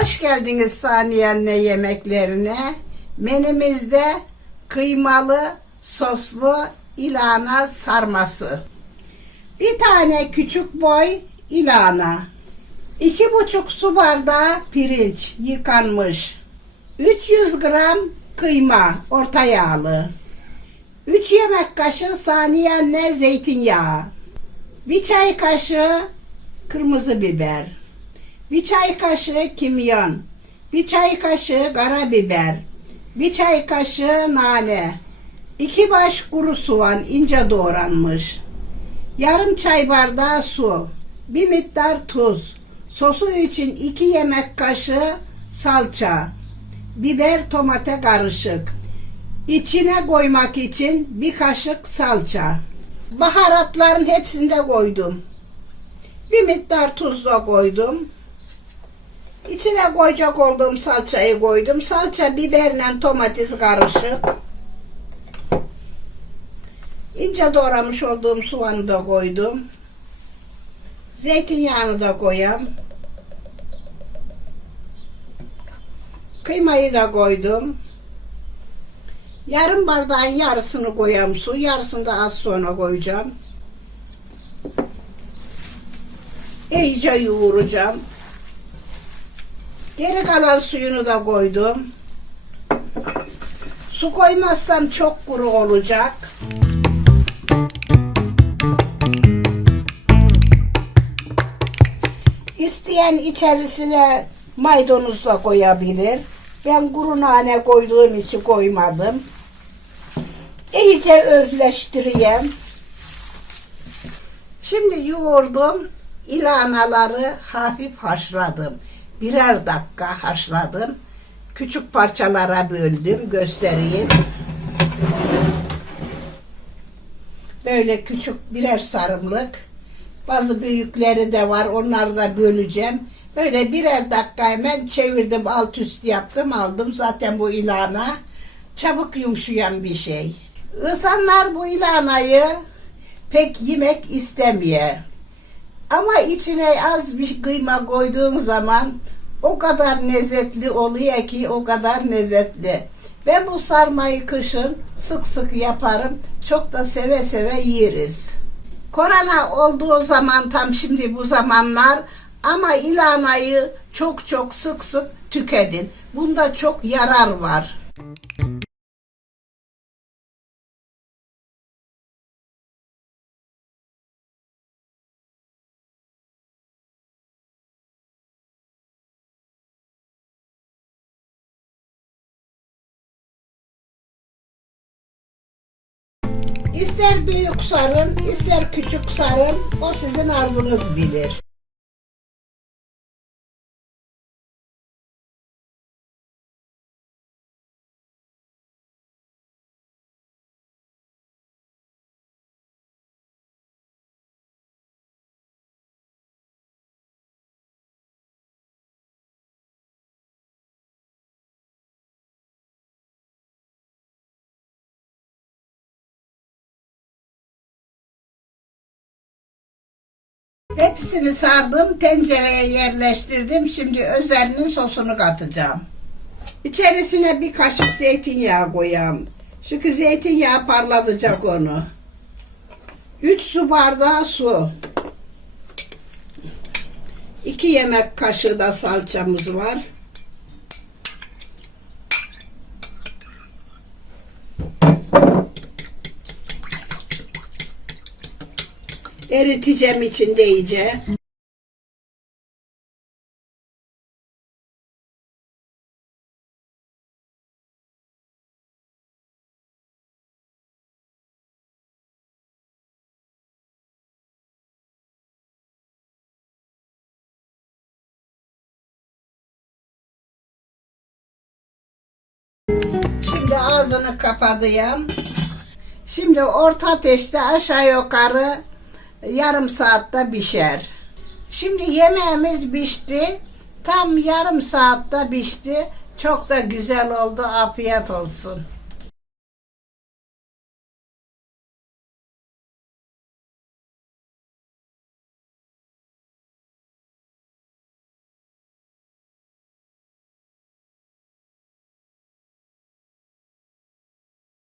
Hoş geldiniz Saniye anne yemeklerine. Menümüzde kıymalı, soslu ilana sarması. Bir tane küçük boy ilana. iki buçuk su bardağı pirinç yıkanmış. 300 gram kıyma orta yağlı. 3 yemek kaşığı saniye anne zeytinyağı. Bir çay kaşığı kırmızı biber. Bir çay kaşığı kimyon. Bir çay kaşığı karabiber. Bir çay kaşığı nane. iki baş kuru soğan ince doğranmış. Yarım çay bardağı su. Bir miktar tuz. Sosu için iki yemek kaşığı salça. Biber tomate karışık. İçine koymak için bir kaşık salça. Baharatların hepsini de koydum. Bir miktar tuz da koydum. İçine koyacak olduğum salçayı koydum. Salça biberle domates karışık. İnce doğramış olduğum soğanı da koydum. Zeytinyağını da koyam. Kıymayı da koydum. Yarım bardağın yarısını koyam su. Yarısını da az sonra koyacağım. İyice yoğuracağım. Geri kalan suyunu da koydum. Su koymazsam çok kuru olacak. İsteyen içerisine maydanoz da koyabilir. Ben kuru nane koyduğum için koymadım. İyice özleştireyim. Şimdi yoğurdum. İlanaları hafif haşladım. Birer dakika haşladım. Küçük parçalara böldüm. Göstereyim. Böyle küçük birer sarımlık. Bazı büyükleri de var. Onları da böleceğim. Böyle birer dakika hemen çevirdim. Alt üst yaptım. Aldım. Zaten bu ilana çabuk yumuşayan bir şey. İnsanlar bu ilanayı pek yemek istemiyor. Ama içine az bir kıyma koyduğum zaman o kadar lezzetli oluyor ki o kadar lezzetli. Ben bu sarmayı kışın sık sık yaparım. Çok da seve seve yeriz. Korona olduğu zaman tam şimdi bu zamanlar ama ilanayı çok çok sık sık tüketin. Bunda çok yarar var. İster büyük sarın, ister küçük sarın, o sizin arzunuz bilir. Hepsini sardım, tencereye yerleştirdim. Şimdi özelinin sosunu katacağım. İçerisine bir kaşık zeytinyağı koyayım. Çünkü zeytinyağı parlatacak onu. 3 su bardağı su. 2 yemek kaşığı da salçamız var. Eriteceğim içinde iyice. Şimdi ağzını kapatıyorum. Şimdi orta ateşte aşağı yukarı yarım saatte pişer. Şimdi yemeğimiz pişti. Tam yarım saatte pişti. Çok da güzel oldu. Afiyet olsun.